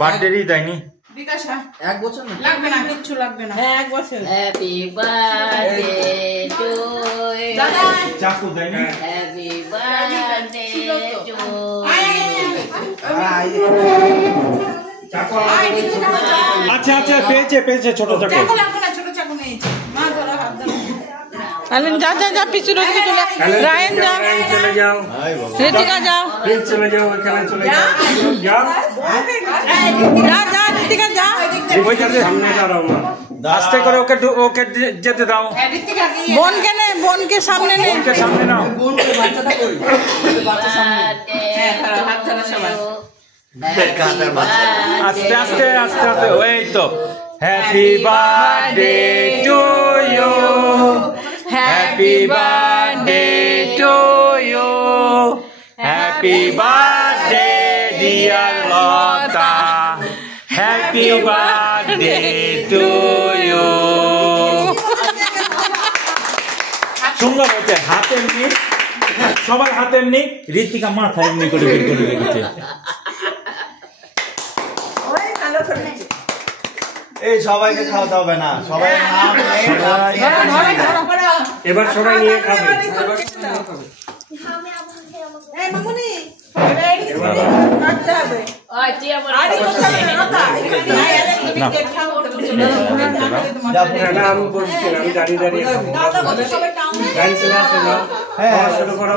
বার্থডেরই দেয়নি বিকাশা 1 বছর না লাগবে না কিচ্ছু লাগবে না 1 বছর হ্যাপি বার্থডে টু দাদা চাকু দেয়নি হ্যাপি বার্থডে টু আচ্ছা আচ্ছা পেয়েছে ছোট চাকু চাকু লাগবে না ছোট চাকু নিয়েছে মা ধরো হাত ধরো আলেন যা পিছু রোজ চলে রায়ন যা চলে যাও ঋতিকা যাও প্লিজ চলে যাও ওখানে চলে যাও যাও যা ঋতিকা যা ওইটাতে সামনে দাঁড়াও মা আস্তে করে ওকে যেতে দাও বোনকে সামনে নে ওকে সামনে নাও বোনকে বাচ্চাটা কই বাচ্চা সামনে হাত ধরো সবাই আস্তে আস্তে আস্তে আস্তে ওই তো happy birthday to you happy birthday to you happy birthday dear Lata happy birthday to you সুন্দর হচ্ছে হাত এমনি সবার হাত এমনি ঋতিকা মাথা এমনি করে বের করে রেখেছে এই সবাইকে খাওয়াতে হবে না সবাই নাম এবার সবাই নিয়ে খাবে এই মামুনি কাটতে হবে ওই তুই আমার না আমি বলছি আমি দাঁড়িয়ে দাঁড়িয়ে খাবো দাদা বলে সবাই টাউনে গাড়ি চলে আসো না হ্যাঁ শুরু করো